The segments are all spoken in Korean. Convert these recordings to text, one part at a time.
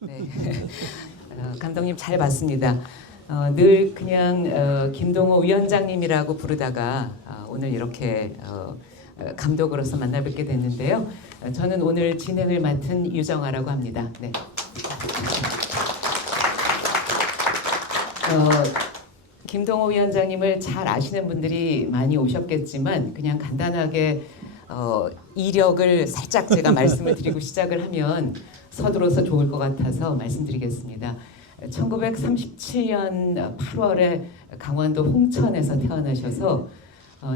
네. 감독님 잘 봤습니다. 늘 그냥 김동호 위원장님이라고 부르다가 오늘 이렇게 감독으로서 만나 뵙게 됐는데요. 저는 오늘 진행을 맡은 유정아라고 합니다. 네. 김동호 위원장님을 잘 아시는 분들이 많이 오셨겠지만 그냥 간단하게 이력을 살짝 제가 말씀을 드리고 시작을 하면 서두러서 좋을 것 같아서 말씀드리겠습니다. 1937년 8월에 강원도 홍천에서 태어나셔서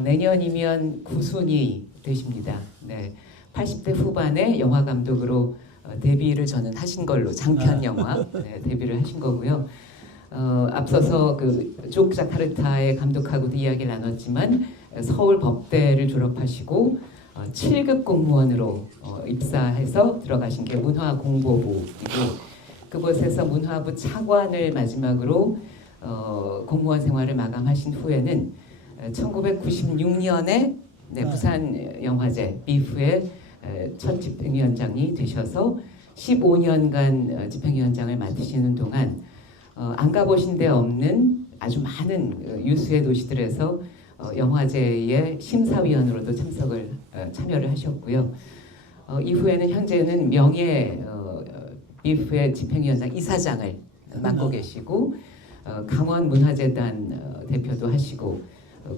내년이면 구순이 되십니다. 네, 80대 후반에 영화 감독으로 데뷔를 저는 하신 걸로 장편 영화 데뷔를 하신 거고요. 앞서서 그 조크 자카르타의 감독하고도 이야기를 나눴지만 서울 법대를 졸업하시고 7급 공무원으로 입사해서 들어가신 게 문화공보부이고 그곳에서 문화부 차관을 마지막으로 공무원 생활을 마감하신 후에는 1996년에 부산 영화제 비프의 첫 집행위원장이 되셔서 15년간 집행위원장을 맡으시는 동안 안 가보신 데 없는 아주 많은 유수의 도시들에서 영화제의 심사위원으로도 참여를 하셨고요. 이후에는 현재는 명예 비프의 집행위원장 이사장을 맡고 계시고 강원문화재단 대표도 하시고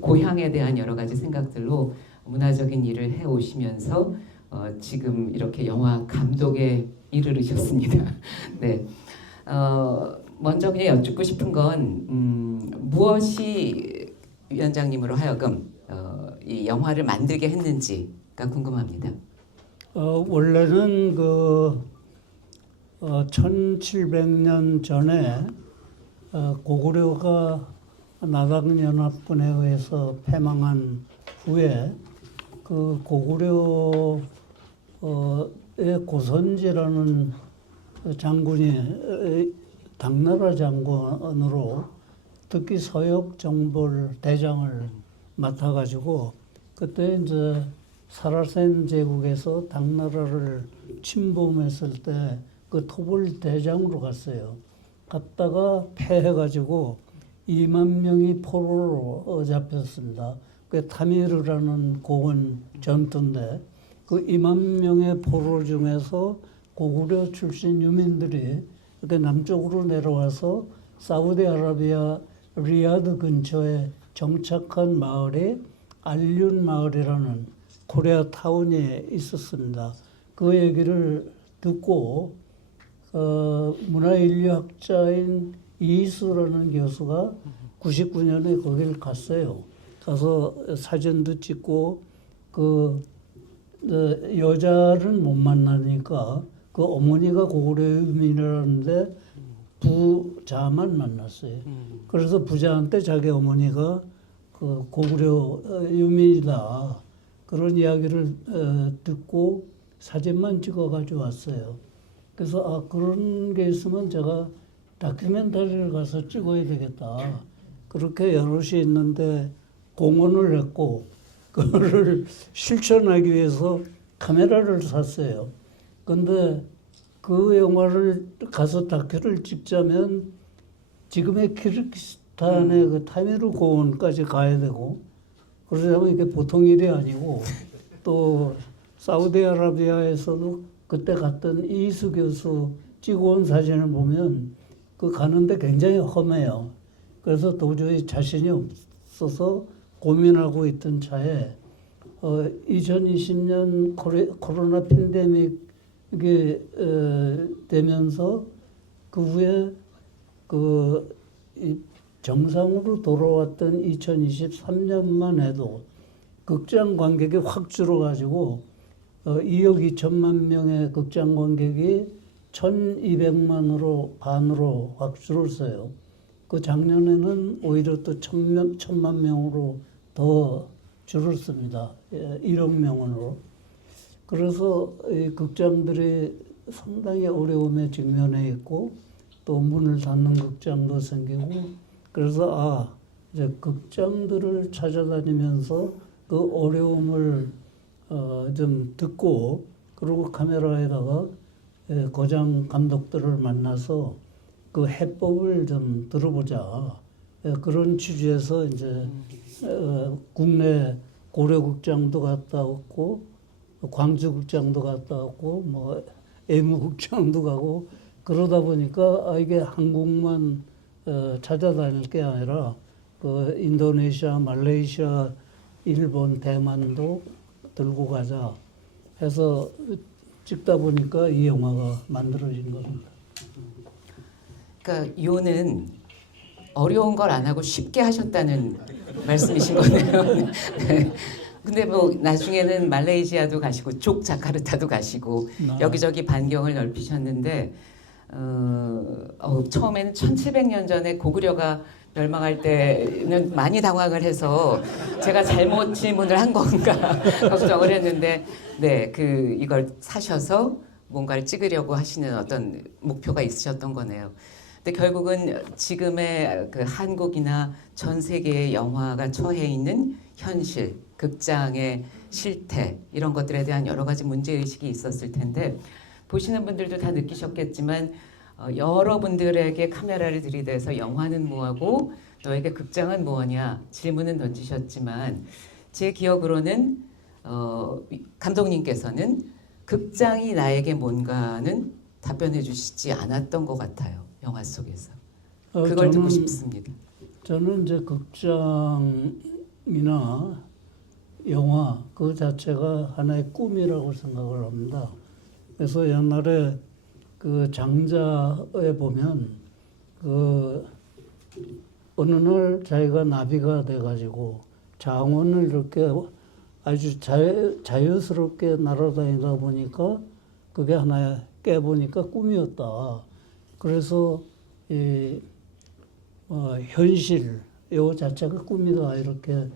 고향에 대한 여러 가지 생각들로 문화적인 일을 해오시면서 지금 이렇게 영화 감독에 이르르셨습니다. 네. 먼저 그냥 여쭙고 싶은 건 무엇이 위원장님으로 하여금 이 영화를 만들게 했는지가 궁금합니다. 원래는 1700년 전에 고구려가 나당연합군에 의해서 패망한 후에 그 고구려의 고선지라는 장군이 당나라 장군으로 특히 서역정벌 대장을 맡아가지고 그때 이제 사라센 제국에서 당나라를 침범했을 때 그 토벌 대장으로 갔어요. 갔다가 패해가지고 2만 명이 포로로 잡혔습니다. 그 타미르라는 고원 전투인데 그 2만 명의 포로 중에서 고구려 출신 유민들이 이렇게 남쪽으로 내려와서 사우디아라비아 리야드 근처에 정착한 마을이 알륜 마을이라는 코리아 타운이 있었습니다. 그 얘기를 듣고 문화인류학자인 이수라는 교수가 99년에 거기를 갔어요. 가서 사진도 찍고 여자를 못 만나니까 그 어머니가 고구려 유민이라는데 부자만 만났어요. 그래서 부자한테 자기 어머니가 그 고구려 유민이다 그런 이야기를 듣고 사진만 찍어 가지고 왔어요. 그래서 그런 게 있으면 제가 다큐멘터리를 가서 찍어야 되겠다. 그렇게 여럿이 있는데 공헌을 했고 그거를 실천하기 위해서 카메라를 샀어요. 근데 그 영화를 가서 다큐를 찍자면 지금의 키르기스탄의 그 타미르 고원까지 가야 되고 그러자면 이게 보통 일이 아니고 또 사우디아라비아에서도 그때 갔던 이수 교수 찍어온 사진을 보면 그 가는데 굉장히 험해요. 그래서 도저히 자신이 없어서 고민하고 있던 차에 2020년 코로나 팬데믹이 되면서 그 후에 정상으로 돌아왔던 2023년만 해도 극장 관객이 확 줄어가지고 2억 2천만 명의 극장 관객이 1,200만으로 반으로 확 줄었어요. 그 작년에는 오히려 또 1,000만 명으로 더 줄었습니다. 1억 명으로. 그래서 이 극장들이 상당히 어려움에 직면해 있고 또 문을 닫는 극장도 생기고 그래서 이제 극장들을 찾아다니면서 그 어려움을 좀 듣고 그리고 카메라에다가 고장 감독들을 만나서 그 해법을 좀 들어보자. 그런 취지에서 이제 국내 고려극장도 갔다 왔고 광주극장도 갔다 왔고 뭐 애무극장도 가고 그러다 보니까 이게 한국만 찾아다닐 게 아니라 그 인도네시아, 말레이시아, 일본, 대만도 들고 가자 해서 찍다 보니까 이 영화가 만들어진 겁니다. 그러니까 요는 어려운 걸 안 하고 쉽게 하셨다는 말씀이신 거네요. 네. 근데 뭐 나중에는 말레이시아도 가시고 족자카르타도 가시고 여기저기 반경을 넓히셨는데 처음에는 1700년 전에 고구려가 멸망할 때는 많이 당황을 해서 제가 잘못 질문을 한 건가 걱정을 했는데 네, 이걸 사셔서 뭔가를 찍으려고 하시는 어떤 목표가 있으셨던 거네요. 근데 결국은 지금의 그 한국이나 전 세계의 영화가 처해 있는 현실, 극장의 실태 이런 것들에 대한 여러 가지 문제 의식이 있었을 텐데 보시는 분들도 다 느끼셨겠지만 여러분들에게 카메라를 들이대서 영화는 뭐하고 너에게 극장은 뭐하냐 질문은 던지셨지만 제 기억으로는 감독님께서는 극장이 나에게 뭔가는 답변해 주시지 않았던 것 같아요. 영화 속에서. 그걸 듣고 싶습니다. 저는 이제 극장이나 영화 그 자체가 하나의 꿈이라고 생각을 합니다. 그래서 옛날에 그 장자에 보면 그 어느 날 자기가 나비가 돼가지고 장원을 이렇게 아주 자유스럽게 날아다니다 보니까 그게 하나 깨보니까 꿈이었다. 그래서 현실 요 자체가 꿈이다 이렇게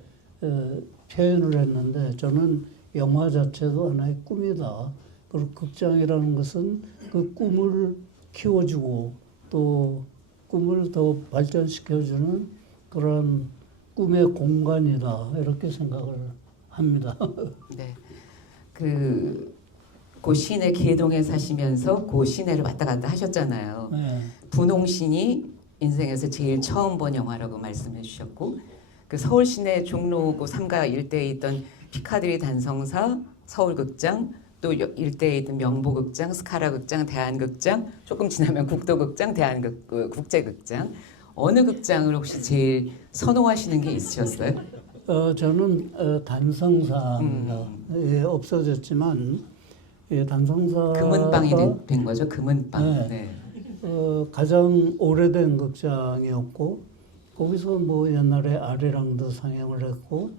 표현을 했는데 저는 영화 자체도 하나의 꿈이다. 그리고 극장이라는 것은 그 꿈을 키워주고 또 꿈을 더 발전시켜주는 그런 꿈의 공간이다 이렇게 생각을 합니다. 네, 고 시내 계동에 사시면서 고 시내를 왔다 갔다 하셨잖아요. 네. 분홍신이 인생에서 제일 처음 본 영화라고 말씀해 주셨고 그 서울 시내 종로구 3가 일대에 있던 피카디리 단성사, 서울극장 또 일대에 있던 명보극장, 스카라극장, 대한극장 조금 지나면 국도극장, 국제극장 어느 극장을 혹시 제일 선호하시는 게 있으셨어요? 저는 단성사입니다. 없어졌지만 단성사 금은방이 된 거죠. 금은방. 네. 네. 가장 오래된 극장이었고 거기서 뭐 옛날에 아리랑도 상영을 했고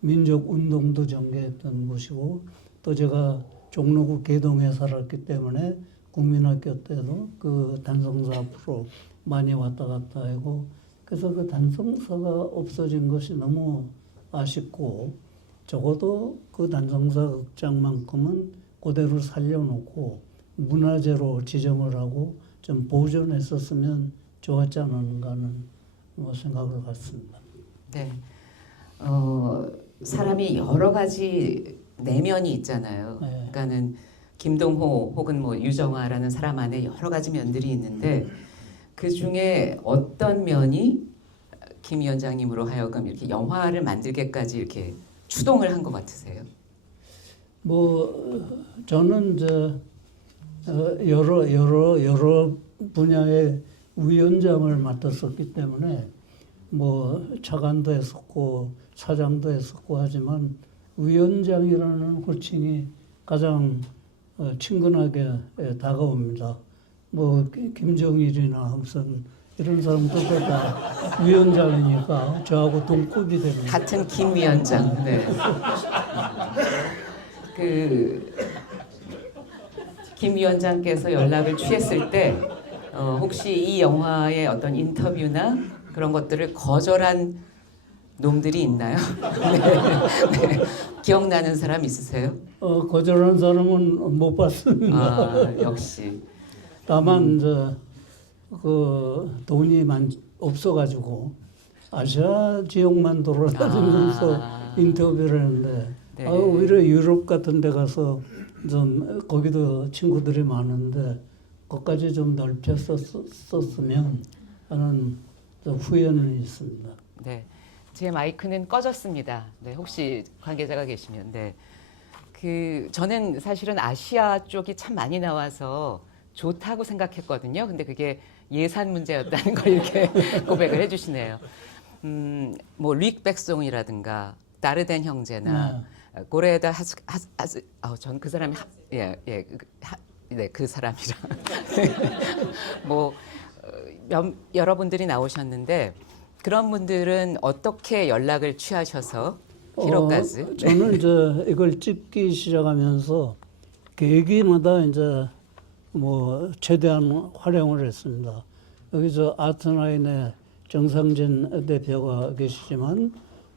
민족 운동도 전개했던 곳이고 또 제가 종로구 계동에 살았기 때문에 국민학교 때도 그 단성사 앞으로 많이 왔다 갔다 하고 그래서 그 단성사가 없어진 것이 너무 아쉽고 적어도 그 단성사 극장만큼은 그대로 살려놓고 문화재로 지정을 하고 좀 보존했었으면 좋았지 않은가 하는 생각을 갖습니다. 네. 사람이 여러 가지 내면이 있잖아요. 네. 그러니까는 김동호 혹은 뭐 유정화라는 사람 안에 여러 가지 면들이 있는데 그 중에 어떤 면이 김 위원장님으로 하여금 이렇게 영화를 만들게까지 이렇게 추동을 한 것 같으세요? 뭐 저는 이제 여러 분야의 위원장을 맡았었기 때문에 뭐 차관도 했었고 사장도 했었고 하지만 위원장이라는 호칭이 가장 친근하게 다가옵니다. 뭐 김정일이나 무슨 이런 사람들도 다 위원장이니까 저하고 동급이 됩니다. 같은 김 위원장. 네. 김 위원장께서 연락을 취했을 때 혹시 이 영화의 어떤 인터뷰나 그런 것들을 거절한 놈들이 있나요? 네. 네. 기억나는 사람 있으세요? 거절한 사람은 못 봤습니다. 아, 역시. 다만 이제 그 돈이 없어가지고 아시아 지역만 돌아다니면서 인터뷰를 했는데 네. 오히려 유럽 같은 데 가서 좀 거기도 친구들이 많은데 거기까지 좀 넓혔었으면 하는 좀 후회는 있습니다. 네, 제 마이크는 꺼졌습니다. 네, 혹시 관계자가 계시면 네. 저는 사실은 아시아 쪽이 참 많이 나와서 좋다고 생각했거든요. 근데 그게 예산 문제였다는 걸 이렇게 고백을 해주시네요. 뭐 릭백송이라든가 다르덴 형제나 고레에다 전 그 사람이 그 사람이랑 뭐 여러분들이 나오셨는데 그런 분들은 어떻게 연락을 취하셔서 히로가즈? 저는 이제 이걸 찍기 시작하면서 계기마다 이제 뭐 최대한 활용을 했습니다. 여기 저 아트나인의 정상진 대표가 계시지만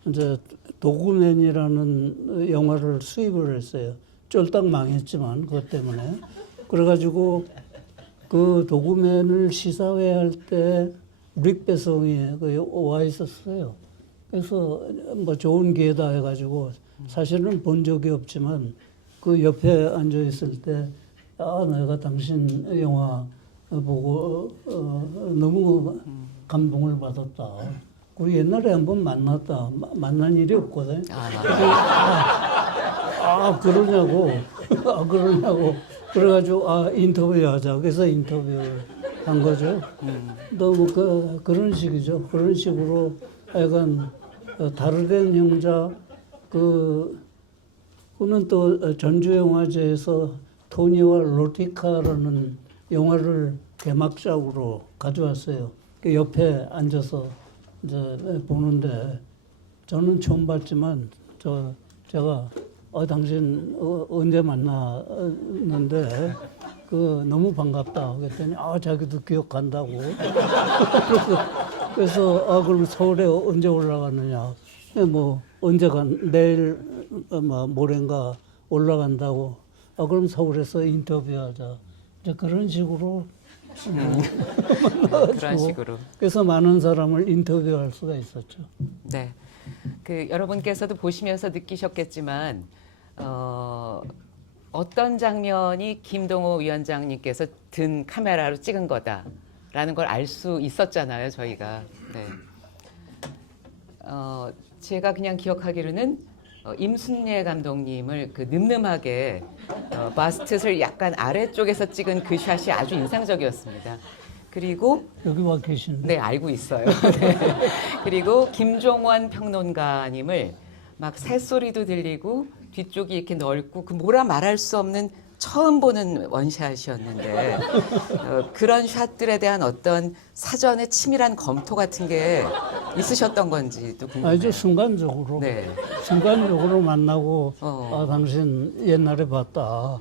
이제 도구맨이라는 영화를 수입을 했어요. 쫄딱 망했지만 그것 때문에 그래가지고 그 도구맨을 시사회 할 때 릭 배송이 와 있었어요. 그래서 뭐 좋은 기회다 해가지고 사실은 본 적이 없지만 그 옆에 앉아 있을 때 내가 당신 영화 보고 너무 감동을 받았다. 우리 옛날에 한번 만났다. 만난 일이 없거든. 그러냐고. 그래가지고 인터뷰하자. 그래서 인터뷰를 한 거죠. 너무 그런 식이죠. 그런 식으로 하여간 다르덴 형자 그는 또 전주영화제에서 토니와 로티카라는 영화를 개막작으로 가져왔어요. 그 옆에 앉아서 이제 보는데 저는 처음 봤지만 제가 당신 언제 만났는데 너무 반갑다 그랬더니 자기도 기억한다고. 그래서 그럼 서울에 언제 올라가느냐? 뭐 내일 모레인가 올라간다고. 그럼 서울에서 인터뷰하자. 이제 그런 식으로 그런 식으로. 그래서 많은 사람을 인터뷰할 수가 있었죠. 네, 여러분께서도 보시면서 느끼셨겠지만 어떤 장면이 김동호 위원장님께서 든 카메라로 찍은 거다라는 걸 알 수 있었잖아요, 저희가. 네. 제가 그냥 기억하기로는 임순례 감독님을 늠름하게 바스켓을 약간 아래쪽에서 찍은 그 샷이 아주 인상적이었습니다. 그리고 여기 와 계신데. 네, 알고 있어요. 네. 그리고 김종원 평론가님을 막 새소리도 들리고 뒤쪽이 이렇게 넓고 뭐라 말할 수 없는 처음 보는 원샷이었는데 그런 샷들에 대한 어떤 사전의 치밀한 검토 같은 게 있으셨던 건지도 궁금해요. 아주 순간적으로. 네. 순간적으로 만나고 당신 옛날에 봤다.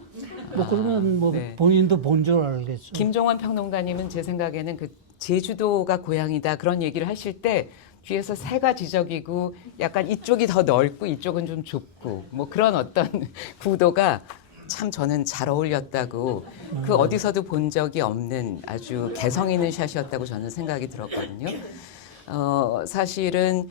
그러면 네. 본인도 본 줄 알겠죠. 김종원 평론가님은 제 생각에는 제주도가 고향이다 그런 얘기를 하실 때 뒤에서 새가 지저귀고 약간 이쪽이 더 넓고 이쪽은 좀 좁고 뭐 그런 어떤 구도가 참 저는 잘 어울렸다고 어디서도 본 적이 없는 아주 개성 있는 샷이었다고 저는 생각이 들었거든요. 사실은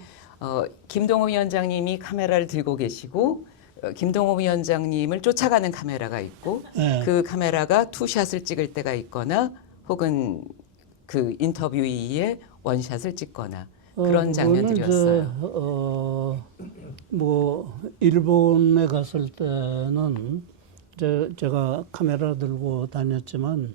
김동호 위원장님이 카메라를 들고 계시고 김동호 위원장님을 쫓아가는 카메라가 있고 네. 그 카메라가 투샷을 찍을 때가 있거나 혹은 그 인터뷰이의 원샷을 찍거나 그런 장면들이었어요. 일본에 갔을 때는 제가 카메라 들고 다녔지만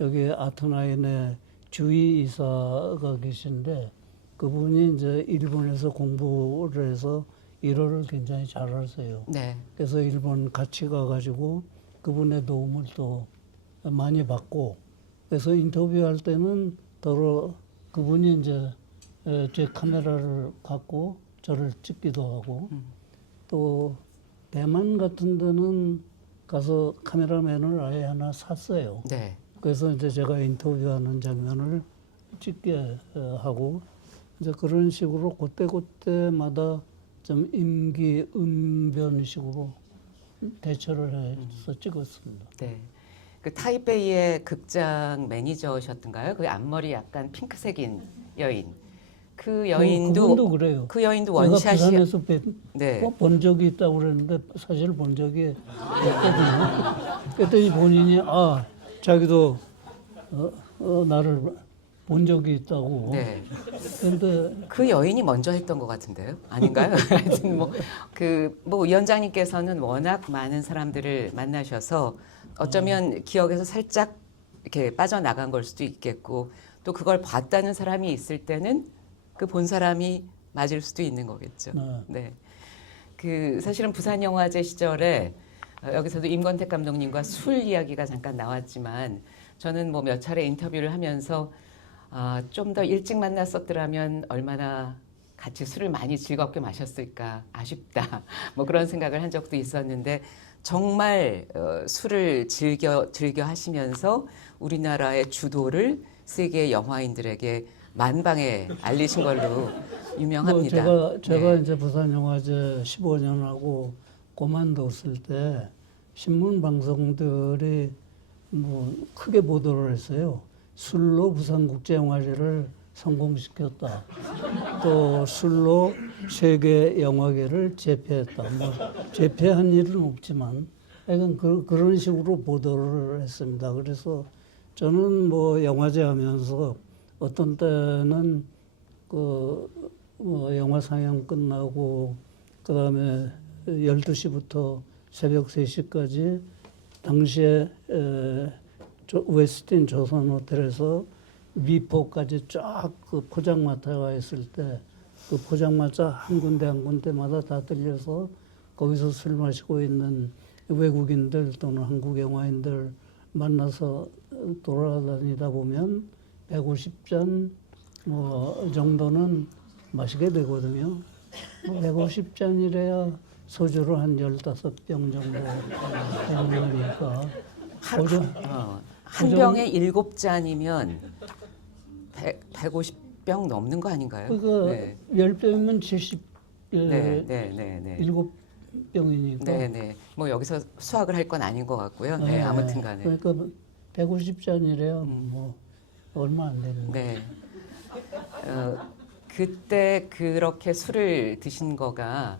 여기 아트나인에 주의 이사가 계신데 그분이 이제 일본에서 공부를 해서 일어를 굉장히 잘하세요. 네. 그래서 일본 같이 가가지고 그분의 도움을 또 많이 받고 그래서 인터뷰할 때는 더러 그분이 이제 제 카메라를 갖고 저를 찍기도 하고 또 대만 같은 데는 가서 카메라맨을 아예 하나 샀어요. 네. 그래서 이제 제가 인터뷰하는 장면을 찍게 하고 이제 그런 식으로 그때마다 좀 임기응변식으로 대처를 해서 찍었습니다. 네. 타이베이의 극장 매니저셨던가요? 그 앞머리 약간 핑크색인 여인. 그 여인도 그분도 그래요. 그 여인도 내가 원샷이 부산에서 네. 본 적이 있다고 그랬는데 사실 본 적이 없거든요. 그랬더니 본인이 자기도 나를 본 적이 있다고. 네. 그런데 그 여인이 먼저 했던 것 같은데요? 아닌가요? 하여튼 뭐 위원장님께서는 워낙 많은 사람들을 만나셔서 어쩌면 기억에서 살짝 이렇게 빠져나간 걸 수도 있겠고 또 그걸 봤다는 사람이 있을 때는 그 본 사람이 맞을 수도 있는 거겠죠. 네. 그 사실은 부산영화제 시절에 여기서도 임권택 감독님과 술 이야기가 잠깐 나왔지만 저는 뭐 몇 차례 인터뷰를 하면서 좀 더 일찍 만났었더라면 얼마나 같이 술을 많이 즐겁게 마셨을까 아쉽다 뭐 그런 생각을 한 적도 있었는데 정말 술을 즐겨 하시면서 우리나라의 주도를 세계 영화인들에게 만방에 알리신 걸로 유명합니다. 제가 네. 이제 부산영화제 15년 하고 그만뒀을 때 신문 방송들이 뭐 크게 보도를 했어요. 술로 부산국제영화제를 성공시켰다. 또 술로 세계 영화계를 제패했다. 뭐 제패한 일은 없지만 하여간 그런 식으로 보도를 했습니다. 그래서 저는 뭐 영화제 하면서 어떤 때는 뭐 영화 상영 끝나고 그다음에 12시부터 새벽 3시까지 당시에 웨스틴 조선 호텔에서 미포까지 쫙 그 포장마차가 있을 때 그 포장마차 한 군데 한 군데마다 다 들려서 거기서 술 마시고 있는 외국인들 또는 한국 영화인들 만나서 돌아다니다 보면 150잔 뭐 정도는 마시게 되거든요. 뭐 150잔이래야 소주를 한 15병 정도 되는 거니까. 한 병에 7잔이면 150병 넘는 거 아닌가요? 그러니까 네. 10병이면 70, 네, 네, 네, 네. 7병이니까. 네, 네. 뭐 여기서 수학을 할 건 아닌 것 같고요. 네, 아무튼간에. 그러니까 150잔이래야 뭐 얼마 안 되는데. 네. 그때 그렇게 술을 드신 거가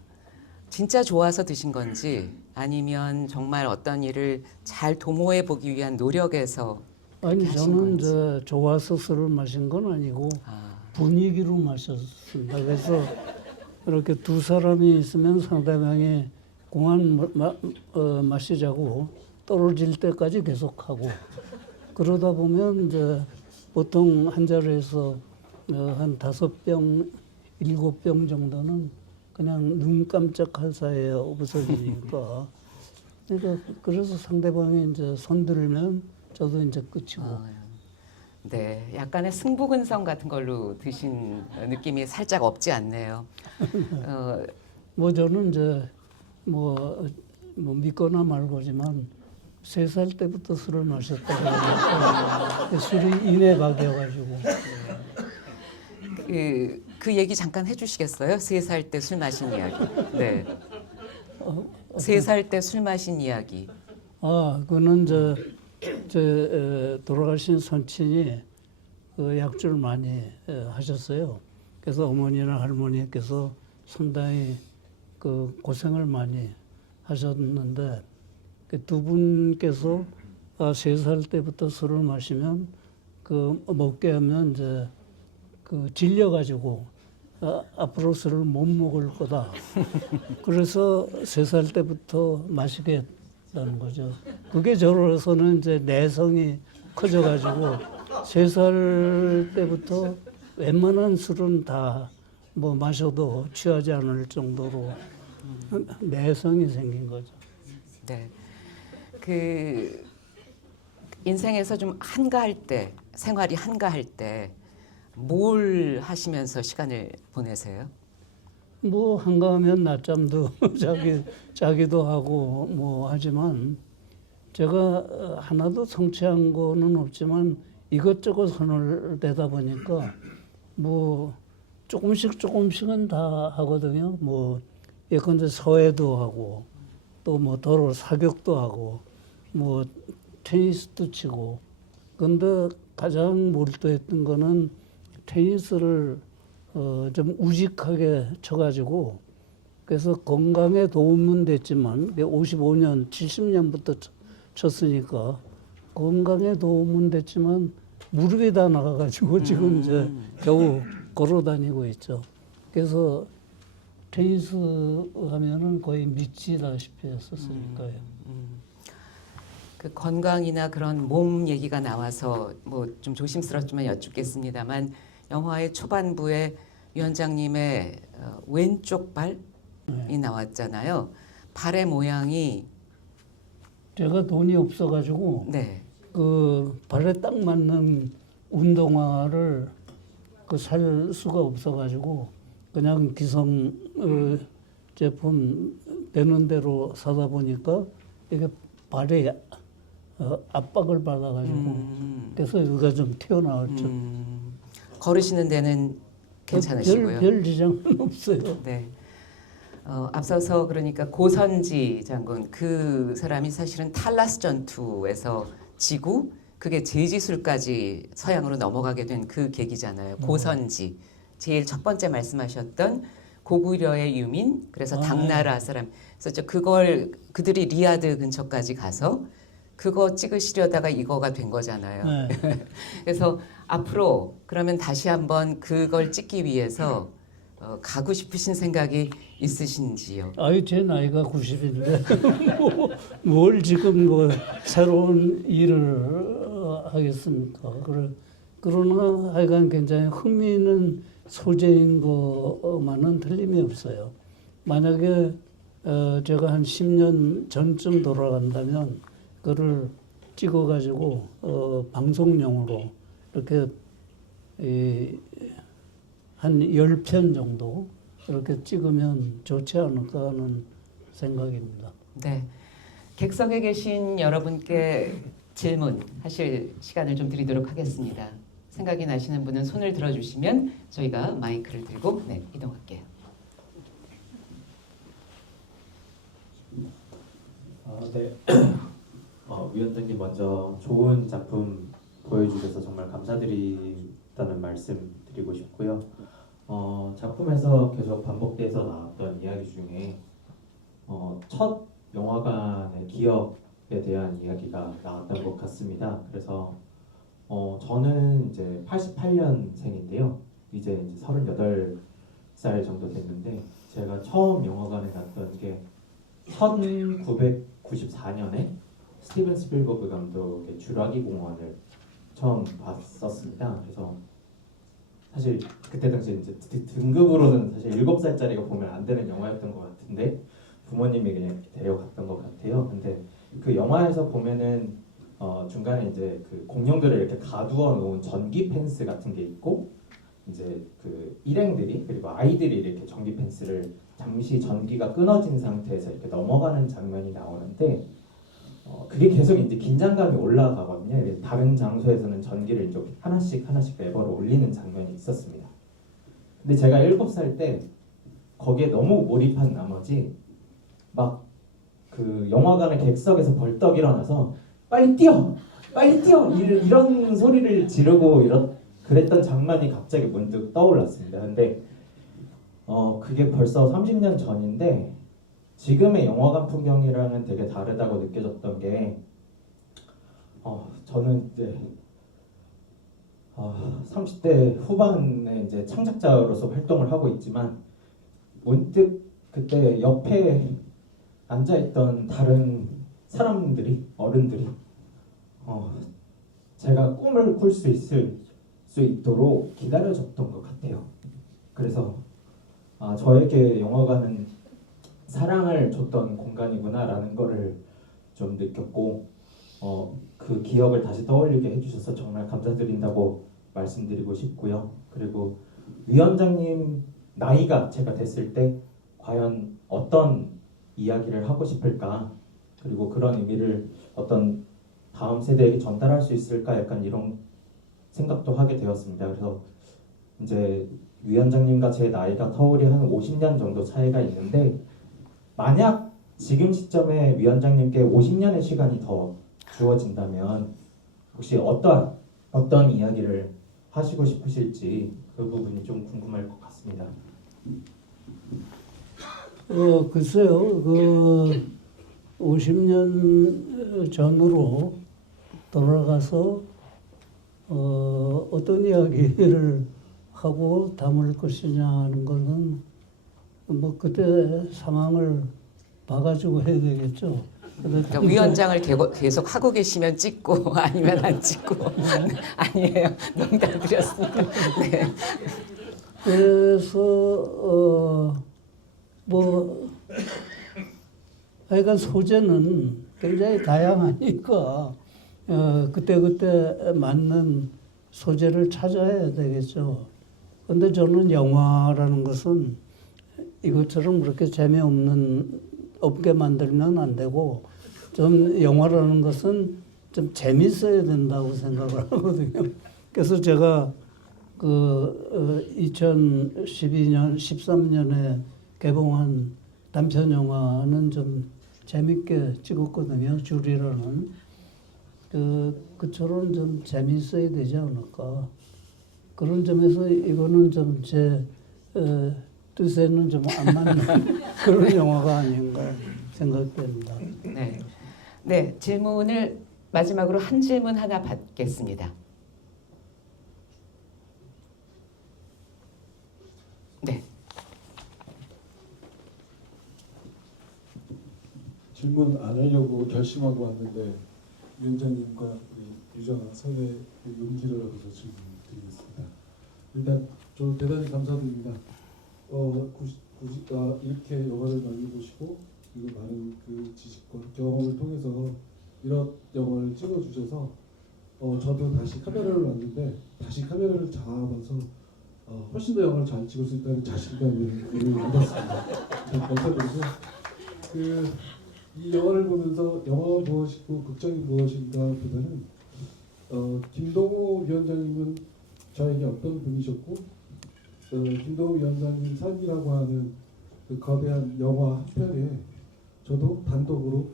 진짜 좋아서 드신 건지 아니면 정말 어떤 일을 잘 도모해 보기 위한 노력에서 아니 하신 저는 건지. 좋아서 술을 마신 건 아니고 분위기로 마셨습니다. 그래서 이렇게 두 사람이 있으면 상대방이 공안 마시자고 떨어질 때까지 계속하고 그러다 보면 이제 보통 한 자리에서 한 5병, 7병 정도는 그냥 눈 깜짝할 사이에 없어지니까 그러니까 그래서 상대방이 이제 손 들면 저도 이제 끝이고. 네, 약간의 승부근성 같은 걸로 드신 느낌이 살짝 없지 않네요. 뭐 저는 이제 뭐 믿거나 말고지만 3살 때부터 술을 마셨다고 하니까 술이 인해 박여가지고. 그 얘기 잠깐 해주시겠어요? 3살 때 술 마신 이야기. 네. 3살 때 술 마신 이야기. 그는 돌아가신 손친이 그 약주를 많이 하셨어요. 그래서 어머니나 할머니께서 상당히 그 고생을 많이 하셨는데 그 두 분께서 3살 때부터 술을 마시면 그 먹게 하면 이제 그 질려가지고 앞으로 술을 못 먹을 거다. 그래서 3살 때부터 마시게 했다는 거죠. 그게 저로서는 이제 내성이 커져가지고 3살 때부터 웬만한 술은 다 뭐 마셔도 취하지 않을 정도로 내성이 생긴 거죠. 네. 그 인생에서 좀 한가할 때, 생활이 한가할 때 뭘 하시면서 시간을 보내세요? 뭐 한가하면 낮잠도 자기도 하고 뭐 하지만 제가 하나도 성취한 거는 없지만 이것저것 손을 대다 보니까 뭐 조금씩은 다 하거든요. 뭐 예컨대 서예도 하고 또 뭐 도로 사격도 하고 뭐 테니스도 치고. 근데 가장 몰두했던 거는 테니스를 좀 우직하게 쳐가지고 그래서 건강에 도움은 됐지만 55년, 70년부터 쳤으니까 건강에 도움은 됐지만 무릎이 다 나가가지고 지금 이제 겨우 걸어 다니고 있죠. 그래서 테니스 하면은 거의 미치다시피 했었으니까요. 그 건강이나 그런 몸 얘기가 나와서 뭐 좀 조심스럽지만 여쭙겠습니다만 영화의 초반부에 위원장님의 왼쪽 발이 나왔잖아요. 발의 모양이 제가 돈이 없어가지고 네. 그 발에 딱 맞는 운동화를 그 살 수가 없어가지고 그냥 기성 제품 되는 대로 사다 보니까 이게 발에 압박을 받아가지고 그래서 여기가 좀 튀어나왔죠. 걸으시는 데는 괜찮으시고요. 별 지장은 없어요. 네. 앞서서 그러니까 고선지 장군 그 사람이 사실은 탈라스 전투에서 지고 그게 제지술까지 서양으로 넘어가게 된 그 계기잖아요. 고선지 제일 첫 번째 말씀하셨던 고구려의 유민 그래서 당나라 사람 그래서 그걸 그들이 리야드 근처까지 가서 그거 찍으시려다가 이거가 된 거잖아요. 네. 그래서 앞으로 그러면 다시 한번 그걸 찍기 위해서 가고 싶으신 생각이 있으신지요? 아유 제 나이가 90인데 뭘 지금 뭐 새로운 일을 하겠습니까? 그러나 하여간 굉장히 흥미있는 소재인 것만은 틀림이 없어요. 만약에 제가 한 10년 전쯤 돌아간다면 그거를 찍어가지고 방송용으로 이렇게 한 10편 정도 이렇게 찍으면 좋지 않을까 하는 생각입니다. 네. 객석에 계신 여러분께 질문하실 시간을 좀 드리도록 하겠습니다. 생각이 나시는 분은 손을 들어주시면 저희가 마이크를 들고 이동할게요. 네. 위원장님 먼저 좋은 작품 보여주셔서 정말 감사드리다는 말씀 드리고 싶고요. 작품에서 계속 반복돼서 나왔던 이야기 중에 첫 영화관의 기억에 대한 이야기가 나왔던 것 같습니다. 그래서 저는 이제 88년생인데요. 이제 38살 정도 됐는데 제가 처음 영화관에 갔던 게 1994년에 스티븐 스필버그 감독의 쥬라기 공원을 처음 봤었습니다. 그래서 사실 그때 당시 이제 등급으로는 사실 7살짜리가 보면 안 되는 영화였던 것 같은데 부모님이 그냥 이렇게 데려갔던 것 같아요. 근데 그 영화에서 보면은 중간에 이제 그 공룡들을 이렇게 가두어 놓은 전기 펜스 같은 게 있고 이제 그 일행들이 그리고 아이들이 이렇게 전기 펜스를 잠시 전기가 끊어진 상태에서 이렇게 넘어가는 장면이 나오는데 그게 계속 이제 긴장감이 올라가거든요. 다른 장소에서는 전기를 이제 하나씩 레버를 올리는 장면이 있었습니다. 근데 제가 7살 때 거기에 너무 몰입한 나머지 막 그 영화관의 객석에서 벌떡 일어나서 빨리 뛰어 이런 소리를 지르고 그랬던 장면이 갑자기 문득 떠올랐습니다. 근데 그게 벌써 30년 전인데 지금의 영화관 풍경이랑은 되게 다르다고 느껴졌던 게 저는 이제 30대 후반에 이제 창작자로서 활동을 하고 있지만 문득 그때 옆에 앉아있던 다른 사람들이 어른들이 제가 꿈을 꿀 수 있을 수 있도록 기다려줬던 것 같아요. 그래서 저에게 영화관은 사랑을 줬던 공간이구나라는 거를 좀 느꼈고 그 기억을 다시 떠올리게 해주셔서 정말 감사드린다고 말씀드리고 싶고요. 그리고 위원장님 나이가 제가 됐을 때 과연 어떤 이야기를 하고 싶을까 그리고 그런 의미를 어떤 다음 세대에게 전달할 수 있을까 약간 이런 생각도 하게 되었습니다. 그래서 이제 위원장님과 제 나이가 터울이 한 50년 정도 차이가 있는데 만약 지금 시점에 위원장님께 50년의 시간이 더 주어진다면 혹시 어떤 이야기를 하시고 싶으실지 그 부분이 좀 궁금할 것 같습니다. 글쎄요, 50년 전으로 돌아가서 어떤 이야기를 하고 담을 것이냐 하는 것은 뭐 그때 상황을 봐가지고 해야 되겠죠. 그러니까 위원장을 계속 하고 계시면 찍고 아니면 안 찍고 아니에요. 농담드렸습니다. 네. 그래서 하여간 소재는 굉장히 다양하니까 그때 그때 맞는 소재를 찾아야 되겠죠. 근데 저는 영화라는 것은 이것처럼 그렇게 없게 만들면 안 되고, 좀 영화라는 것은 좀 재밌어야 된다고 생각을 하거든요. 그래서 제가 2012년, 13년에 개봉한 단편 영화는 좀 재밌게 찍었거든요. 줄이라는. 그처럼 좀 재밌어야 되지 않을까. 그런 점에서 이거는 좀 제 뜻에는 좀 안 맞는 그런 영화가 아닌가 생각됩니다. 네. 네, 질문을 마지막으로 한 질문 하나 받겠습니다. 네. 질문 안 하려고 결심하고 왔는데 위원장님과 우리 유정아 선배의 용기를 얻어서 질문드리겠습니다. 일단 저 대단히 감사드립니다. 이렇게 영화를 많이 보시고 그리고 많은 그 지식과 경험을 통해서 이런 영화를 찍어주셔서 저도 다시 카메라를 왔는데 다시 카메라를 잡아서 훨씬 더 영화를 잘 찍을 수 있다는 자신감을 얻었습니다. 감사드리고 이 영화를 보면서 영화가 무엇이고 극장이 무엇인가 보다는 김동호 위원장님은 저에게 어떤 분이셨고 김동호 위원장님 삶이라고 하는 그 거대한 영화 한 편에 저도 단독으로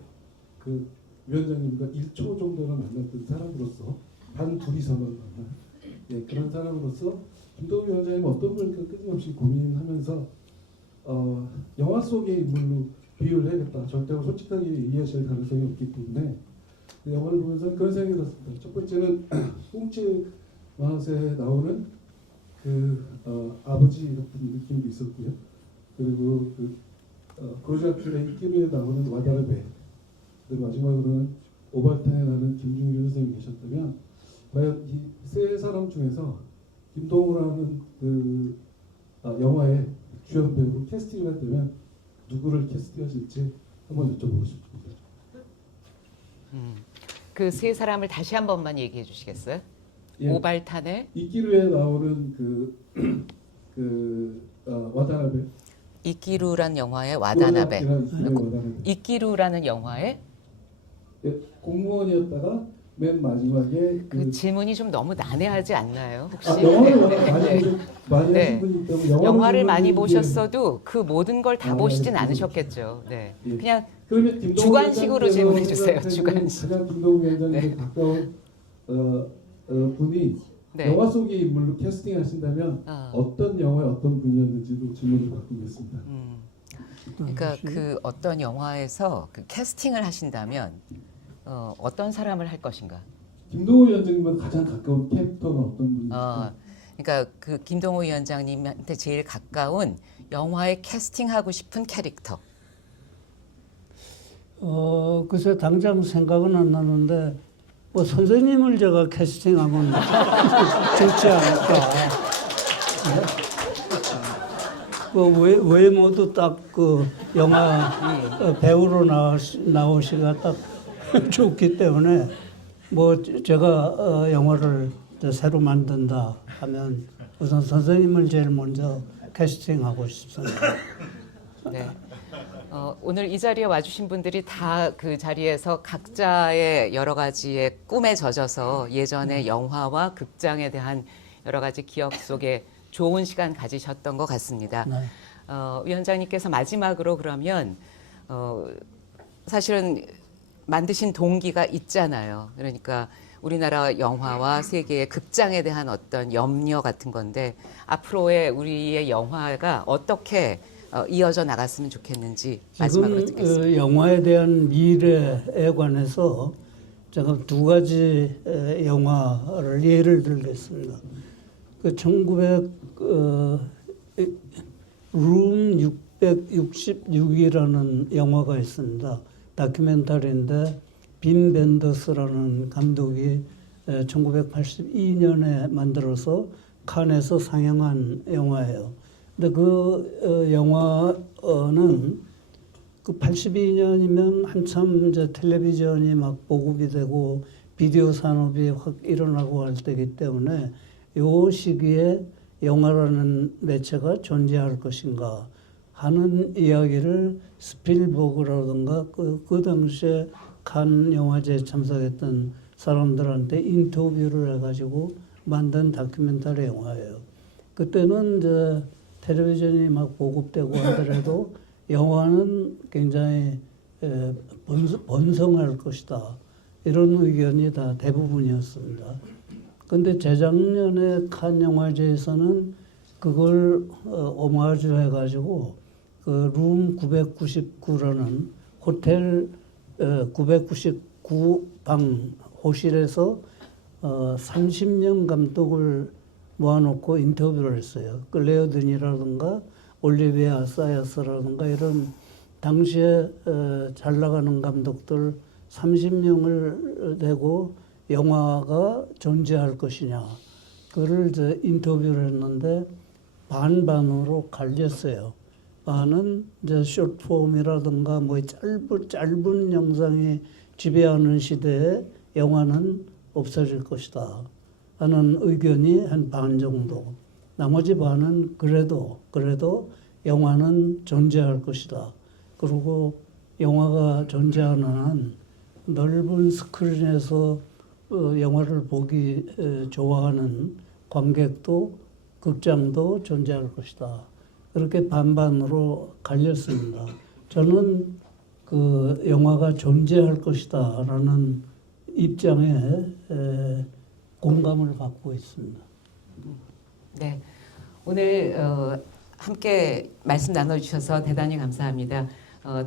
그 위원장님과 1초 정도는 만났던 사람으로서 단 둘이서만 만난 그런 사람으로서 김동호 위원장님 어떤 분일까 끊임없이 고민하면서 영화 속의 인물로 비유를 해야겠다. 절대로 솔직하게 이해하실 가능성이 없기 때문에 그 영화를 보면서 그런 생각이 들었습니다. 첫 번째는 꽁치 마을에 나오는 아버지 같은 느낌도 있었고요. 그리고 고르자크의 이끼리에 나오는 와다르베, 그리고 마지막으로는 오발탄에 나오는 김중규 선생님이 계셨다면 과연 이 세 사람 중에서 김동호라는 영화의 주연 배우로 캐스팅을 했다면 누구를 캐스팅하실지 한번 여쭤보고 싶습니다. 그 세 사람을 다시 한 번만 얘기해 주시겠어요? 예. 오발탄에 이끼루에 나오는 와다나베. 이끼루란 영화의 와다나베. 이끼루의 와다나베. 이끼루라는 영화의 예, 공무원이었다가 맨 마지막에 그 질문이 좀 너무 난해하지 않나요? 혹시 영화를 네, 많이 네. 하신 분이 있다면 영화를 많이 보면 보셨어도 그 모든 걸 다 보시진 네. 않으셨겠죠. 네, 예. 그냥 그러면 김동호 주관식으로 위원장님께서 질문해 주세요. 생각하는 주관식. 가장 김동호 위원장님께 네. 가까운 분이 네. 영화 속의 인물로 캐스팅하신다면 어떤 영화의 어떤 분이었는지도 질문을 바꾸겠습니다. 그러니까 그 어떤 영화에서 그 캐스팅을 하신다면 어떤 사람을 할 것인가? 김동호 위원장님과 가장 가까운 캐릭터는 어떤 분이실까요? 그러니까 그 김동호 위원장님한테 제일 가까운 영화에 캐스팅하고 싶은 캐릭터. 글쎄 당장 생각은 안 나는데 뭐 선생님을 제가 캐스팅하면 좋지 않을까. 외모도 딱 그 영화 배우로 나오시가 딱 좋기 때문에 뭐 제가 영화를 새로 만든다 하면 우선 선생님을 제일 먼저 캐스팅하고 싶습니다. 네. 오늘 이 자리에 와주신 분들이 다 그 자리에서 각자의 여러 가지의 꿈에 젖어서 예전의 영화와 극장에 대한 여러 가지 기억 속에 좋은 시간 가지셨던 것 같습니다. 네. 위원장님께서 마지막으로 그러면 사실은 만드신 동기가 있잖아요. 그러니까 우리나라 영화와 세계의 극장에 대한 어떤 염려 같은 건데 앞으로의 우리의 영화가 어떻게 이어져 나갔으면 좋겠는지 마지막으로 지금 듣겠습니다. 영화에 대한 미래에 관해서 제가 두 가지 영화를 예를 들겠습니다. 그 1900룸 666이라는 영화가 있습니다. 다큐멘터리인데 빈 벤더스라는 감독이 1982년에 만들어서 칸에서 상영한 영화예요. 근데 그 영화는 그 82년이면 한참 이제 텔레비전이 막 보급이 되고 비디오 산업이 확 일어나고 할 때이기 때문에 요 시기에 영화라는 매체가 존재할 것인가 하는 이야기를 스필버그라든가 그 당시에 칸 영화제에 참석했던 사람들한테 인터뷰를 해가지고 만든 다큐멘터리 영화예요. 그때는 이제 텔레비전이 막 보급되고 하더라도 영화는 굉장히 번성할 것이다. 이런 의견이 다 대부분이었습니다. 그런데 재작년에 칸 영화제에서는 그걸 오마주 해가지고 그 룸 999라는 호텔 999방 호실에서 30년 감독을 모아놓고 인터뷰를 했어요. 그 레어든이라든가 올리비아 사야스라든가 이런 당시에 잘 나가는 감독들 30명을 대고 영화가 존재할 것이냐. 그를 이제 인터뷰를 했는데 반반으로 갈렸어요. 반은 이제 숏폼이라든가 뭐 짧은 영상이 지배하는 시대에 영화는 없어질 것이다 하는 의견이 한 반 정도. 나머지 반은 그래도 영화는 존재할 것이다. 그리고 영화가 존재하는 한 넓은 스크린에서 영화를 보기 좋아하는 관객도 극장도 존재할 것이다. 그렇게 반반으로 갈렸습니다. 저는 그 영화가 존재할 것이다라는 입장에 공감을 갖고 있습니다. 네, 오늘 함께 말씀 나눠주셔서 대단히 감사합니다.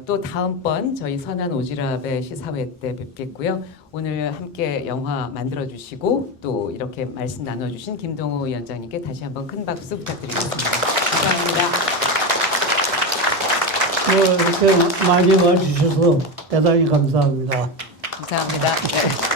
또 다음번 저희 선한 오지랖의 시사회 때 뵙겠고요. 오늘 함께 영화 만들어주시고 또 이렇게 말씀 나눠주신 김동호 위원장님께 다시 한번 큰 박수 부탁드리겠습니다. 감사합니다. 이렇게 많이 와주셔서 대단히 감사합니다. 감사합니다. 네.